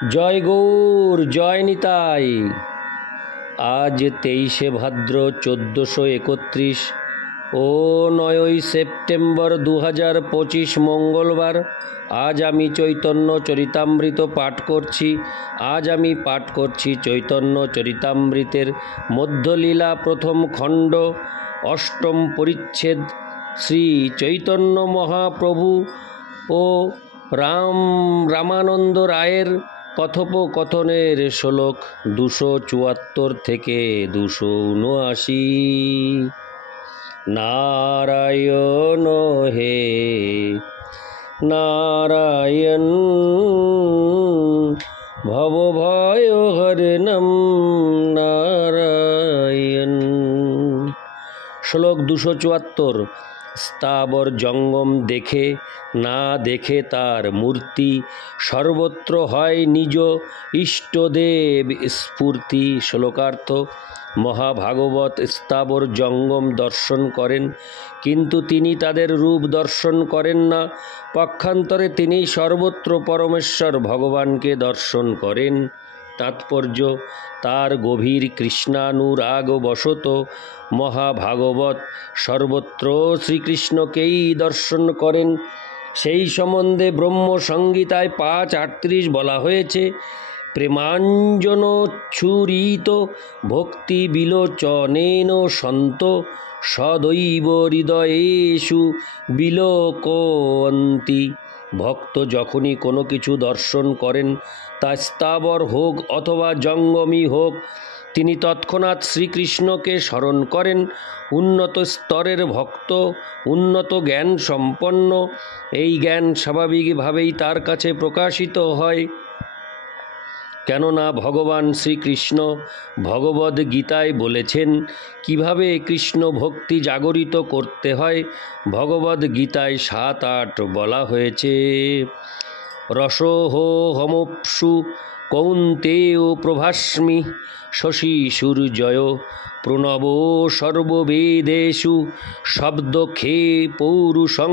জয় গৌর, জয় নিতাই। আজ 23শে ভাদ্র 1431 ও 9ই সেপ্টেম্বর 2025 মঙ্গলবার। আজ আমি চৈতন্য চরিতামৃত পাঠ করছি। চৈতন্য চরিতামৃতের মধ্যলীলা প্রথম খণ্ড, অষ্টম পরিচ্ছেদ। শ্রী চৈতন্য মহাপ্রভু ও রামানন্দ রায়ের কথোপকথনের শ্লোক 274 থেকে 279। নারায়ণ হে নারায়ণ, ভবভয়হরণম নারায়ণ। শ্লোক 274। স্থাবর জঙ্গম দেখে না দেখে তার মূর্তি, সর্বত্র হয় নিজ ইষ্টদেব স্ফূর্তি। শ্লোকার্থ: মহাভাগবত স্থাবর জঙ্গম দর্শন করেন, কিন্তু তিনি তাদের রূপ দর্শন করেন না। পক্ষান্তরে তিনি সর্বত্র পরমেশ্বর ভগবানকে দর্শন করেন। তাৎপর্য: তার গভীর কৃষ্ণানুরাগবশত মহাভাগবত সর্বত্র শ্রীকৃষ্ণকেই দর্শন করেন। সেই সম্বন্ধে ব্রহ্মসংহিতায় 5:38 বলা হয়েছে: প্রেমাঞ্জনোচ্ছুরিত ভক্তি বিলোচনেন সন্ত সদৈব হৃদয়েষু বিলোকয়ন্তি। ভক্ত যখনই কোনো কিছু দর্শন করেন, তা স্থাবর হোক অথবা জঙ্গমই হোক, তিনি তৎক্ষণাৎ শ্রীকৃষ্ণকে স্মরণ করেন। উন্নত স্তরের ভক্ত উন্নত জ্ঞান সম্পন্ন। এই জ্ঞান স্বাভাবিকভাবেই তার কাছে প্রকাশিত হয়, কেননা ভগবান শ্রীকৃষ্ণ ভগবদ্গীতায় বলেছেন কিভাবে কৃষ্ণ ভক্তি জাগরিত করতে হয়। ভগবদ্গীতায় 7-8 বলা হয়েছে: রসোহমপ্সু কৌন্তেয় প্রভাস্মি শশী সূর্যয় প্রণব সর্ববেদেষু শব্দক্ষে পৌরুষং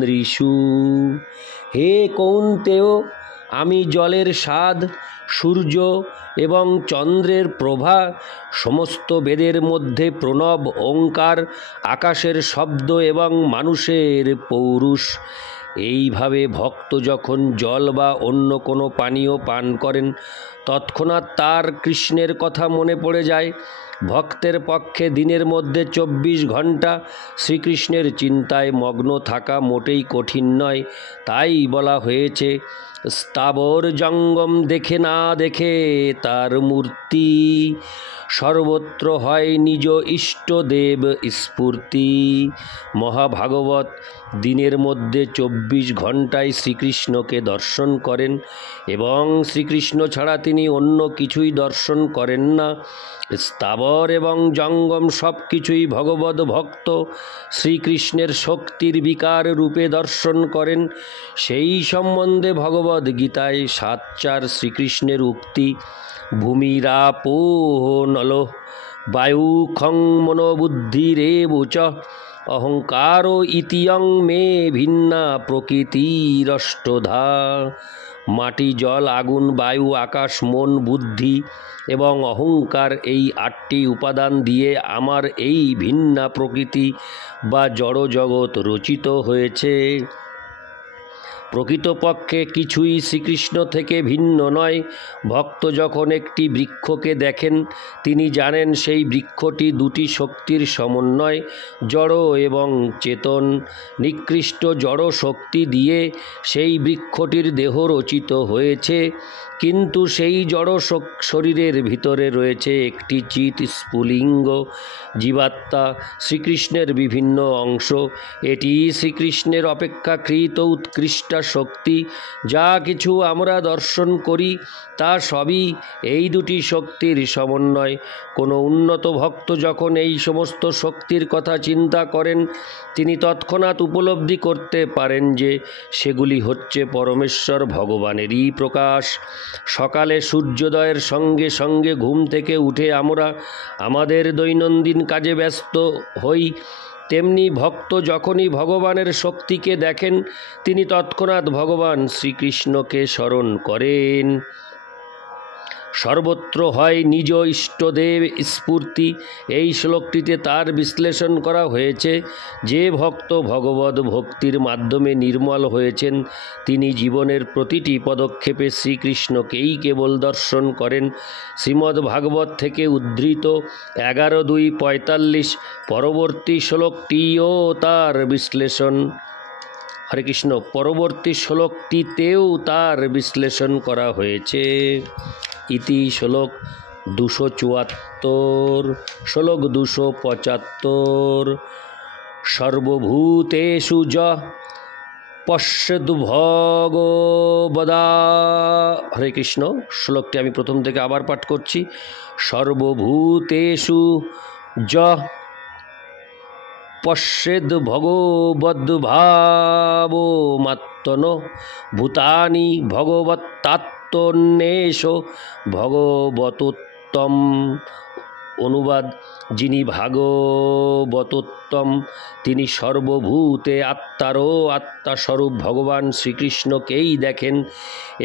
নৃষু। হে কৌন্তেয়, আমি জলের স্বাদ, সূর্য এবং চন্দ্রের প্রভা, সমস্ত বেদের মধ্যে প্রণব ওঙ্কার, আকাশের শব্দ এবং মানুষের পৌরুষ। এইভাবে ভক্ত যখন জল বা অন্য কোনো পানীয় পান করেন, তৎক্ষণাৎ তার কৃষ্ণের কথা মনে পড়ে যায়। ভক্তের পক্ষে দিনের মধ্যে 24 ঘণ্টা শ্রীকৃষ্ণের চিন্তায় মগ্ন থাকা মোটেই কঠিন নয়। তাই বলা হয়েছে, স্থাবর জঙ্গম দেখে না দেখে তার মূর্তি, সর্বত্র হয় নিজ ইষ্টদেব স্ফূর্তি। মহাভাগবত দিনের মধ্যে 24 ঘণ্টায় শ্রীকৃষ্ণকে দর্শন করেন এবং শ্রীকৃষ্ণ ছাড়া তিনি অন্য কিছুই দর্শন করেন না। স্থাবর এবং জঙ্গম সব কিছুই ভগবদ ভক্ত শ্রীকৃষ্ণের শক্তির বিকার রূপে দর্শন করেন। সেই সম্বন্ধে ভগবদ্গীতায় 7:4 শ্রীকৃষ্ণের উক্তি: ভূমিরাপোহ নলো বায়ু খং মনোবুদ্ধিরেবচ অহংকার ইতিয়ং মে ভিন্না প্রকৃতিরষ্টধা। মাটি, জল, আগুন, বায়ু, আকাশ, মন, বুদ্ধি এবং অহংকার, এই 8টি উপাদান দিয়ে আমার এই ভিন্না প্রকৃতি বা জড় জগৎ রচিত হয়েছে। প্রকৃতপক্ষে কিছুই শ্রীকৃষ্ণ থেকে ভিন্ন নয়। ভক্ত যখন একটি বৃক্ষকে দেখেন, তিনি জানেন সেই বৃক্ষটি দুটি শক্তির সমন্বয়, জড় এবং চেতন। নিকৃষ্ট জড় শক্তি দিয়ে সেই বৃক্ষটির দেহ রচিত হয়েছে, কিন্তু সেই জড় শরীরের ভিতরে রয়েছে একটি চিৎ স্ফুলিঙ্গ জীবাত্মা, শ্রীকৃষ্ণের বিভিন্ন অংশ। এটি শ্রীকৃষ্ণের অপেক্ষাকৃত উৎকৃষ্ট শক্তি। যা কিছু আমরা দর্শন করি তা সবই এই দুটি শক্তির সমন্বয়। কোনো উন্নত ভক্ত যখন এই সমস্ত শক্তির কথা চিন্তা করেন, তিনি তৎক্ষণাৎ উপলব্ধি করতে পারেন যে সেগুলি হচ্ছে পরমেশ্বর ভগবানেরই প্রকাশ। সকালে সূর্যোদয়ের সঙ্গে সঙ্গে ঘুম থেকে উঠে আমরা আমাদের দৈনন্দিন কাজে ব্যস্ত হই। তেমনি ভক্ত যখনই ভগবানের শক্তিকে দেখেন তিনি তৎক্ষণাৎ ভগবান শ্রীকৃষ্ণকে স্মরণ করেন। সর্বত্র হয় নিজ ইষ্টদেব স্ফূর্তি। এই শ্লোকটিতে তার বিশ্লেষণ করা হয়েছে। যে ভক্ত ভগবদ ভক্তির মাধ্যমে নির্মল হয়েছেন তিনি জীবনের প্রতিটি পদক্ষেপে শ্রীকৃষ্ণকেই কেবল দর্শন করেন। শ্রীমদ্ ভাগবত থেকে উদ্ধৃত 11:2-45 পরবর্তী শ্লোকটিও তার বিশ্লেষণ। হরে কৃষ্ণ। পরবর্তী শ্লোকটিতেও তার বিশ্লেষণ করা হয়েছে। ইতি শ্লোক 274। শ্লোক 275। সর্বভূতেষু য পশ্যতু ভগবদা। হরে কৃষ্ণ। শ্লোকটি আমি প্রথম থেকে আবার পাঠ করছি। সর্বভূতেষু য পশ্যেদ ভগবদ্ভাবমাত্মন ভূতানি ভগবত্তাত্মন্যেষ ভগবতোত্তম। অনুবাদ: যিনি ভাগবতোত্তম তিনি সর্বভূতে আত্মারও আত্মাস্বরূপ ভগবান শ্রীকৃষ্ণকেই দেখেন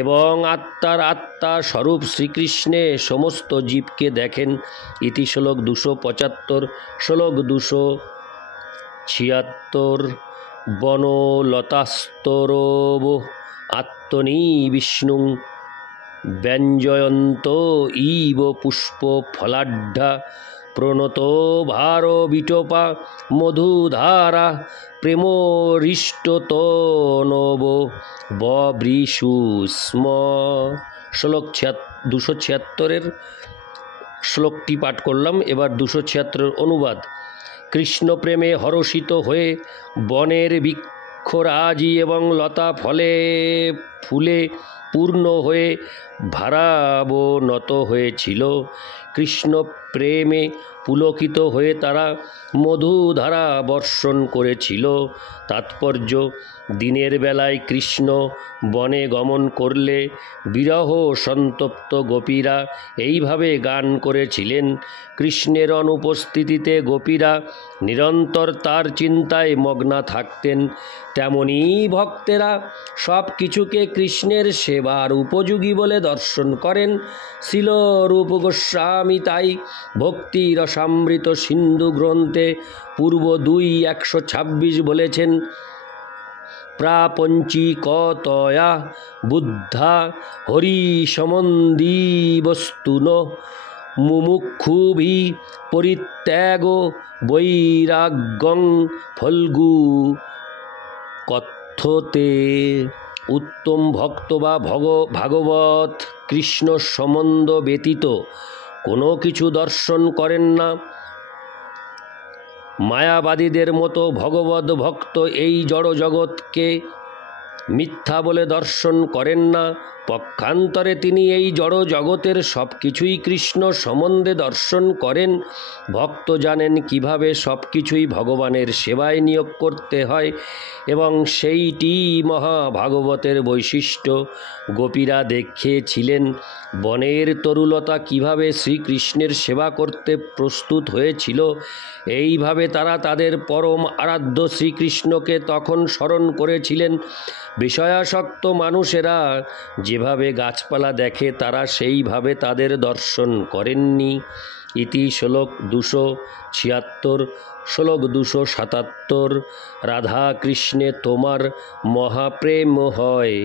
এবং আত্মার আত্মা স্বরূপ শ্রীকৃষ্ণে সমস্ত জীবকে দেখেন। ইতি শ্লোক 275। শ্লোক 276। বনলতাস্তরব আত্মনি বিষ্ণুং ব্যঞ্জয়ন্ত ইব পুষ্প ফলাঢ্যা প্রণত ভার বিটোপা মধুধারা প্রেমরিষ্টতনব ববৃষু স্ম। শ্লোক 276-এর শ্লোকটি পাঠ করলাম। এবার 276-এর অনুবাদ। কৃষ্ণ প্রেমে হরষিত হয়ে বনের বৃক্ষরাজি এবং লতা ফলে ফুলে পূর্ণ হয়ে ভারাবনত হয়েছিল। কৃষ্ণ প্রেমে পুলকিত হয়ে তারা মধুধারা বর্ষণ করেছিল। তাৎপর্য: দিনের বেলায় কৃষ্ণ বনে গমন করলে বিরহ সন্তপ্ত গোপীরা এইভাবে গান করেছিলেন। কৃষ্ণের অনুপস্থিতিতে গোপীরা নিরন্তর তার চিন্তায় মগ্না থাকতেন। তেমনি ভক্তেরা সব কিছুকে কৃষ্ণের সেবার উপযোগী বলে দর্শন করেন। শ্রীল রূপ গোস্বামী তাই ভক্তি রসামৃত সিন্ধু গ্রন্থে পূর্ব 2:126 বলেছেন, প্রাপঞ্চিকতয়া বুদ্ধা হরিসমন্দি বস্তুন মুমুক্ষুভি পরিত্যাগ বৈরাগ্যং ফল্গু কথ্যতে। উত্তম ভক্ত বা ভাগবত কৃষ্ণ সম্বন্ধ ব্যতীত কোনো কিছু দর্শন করেন না। মায়াবাদীদের মতো ভগবত ভক্ত এই জড় জগৎকে মিথ্যা বলে দর্শন করেন না। পক্ষান্তরে তিনি এই জড় জগতের সব কিছুই কৃষ্ণ সম্বন্ধে দর্শন করেন। ভক্ত জানেন কিভাবে সব কিছুই ভগবানের সেবায় নিয়োগ করতে হয় এবং সেইটি মহাভাগবতের বৈশিষ্ট্য। গোপীরা দেখিয়েছিলেন বনের তরুলতা কিভাবে শ্রীকৃষ্ণের সেবা করতে প্রস্তুত হয়েছিল। এইভাবে তারা তাদের পরম আরাধ্য শ্রীকৃষ্ণকে তখন স্মরণ করেছিলেন। বিষয়াসক্ত মানুষেরা যেভাবে গাছপালা দেখে তারা সেইভাবে তাদের দর্শন করেননি। ইতি শ্লোক 276। শ্লোক 277। রাধা কৃষ্ণে তোমার মহাপ্রেম হয়,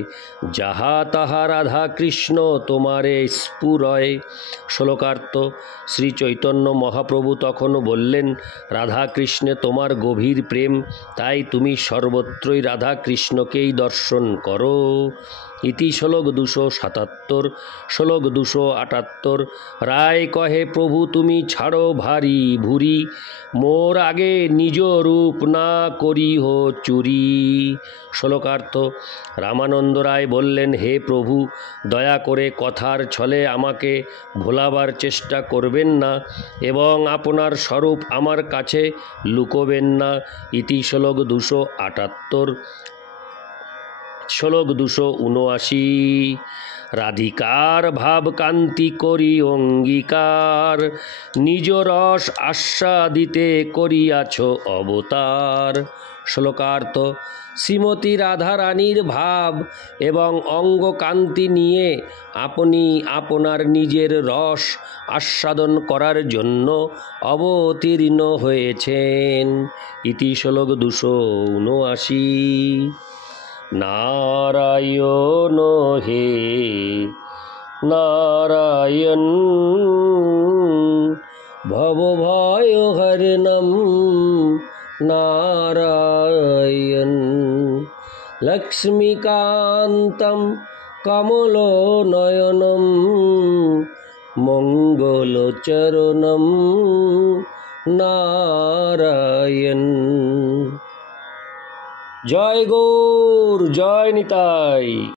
যাহা তাহা রাধা কৃষ্ণ তোমারে স্ফুরয়। শ্লোকার্থ: শ্রী চৈতন্য মহাপ্রভু তখন বললেন, রাধা কৃষ্ণে তোমার গভীর প্রেম, তাই তুমি সর্বত্রই রাধা কৃষ্ণকেই দর্শন করো। ইতি শ্লোক 277। শ্লোক 278। রায় কহে প্রভু তুমি ছাড়ো ভারী ভুরি, মোর আগে নিজ রূপ না করিহ চুরি। শ্লোকার্থ: রামানন্দ রায় বললেন, হে প্রভু, দয়া করে কথার ছলে আমাকে ভোলাবার চেষ্টা করবেন না এবং আপনার স্বরূপ আমার কাছে লুকোবেন না। ইতি শ্লোক 278। শ্লোক 279। রাধিকার ভাবকান্তি করি অঙ্গীকার, নিজ রস আস্বাদিতে করিয়াছ অবতার। শ্লোকার্থ: শ্রীমতী রাধারানীর ভাব এবং অঙ্গকান্তি নিয়ে আপনি আপনার নিজের রস আস্বাদন করার জন্য অবতীর্ণ হয়েছেন। ইতি শ্লোক 279। নারায়ণ হে নারায়ণ, ভবভয়হরণম নারায়ণ, লক্ষ্মীকান্তম কমলনয়নম মঙ্গলচরণম নারায়ণ। জয় গৌর, জয় নিতাই।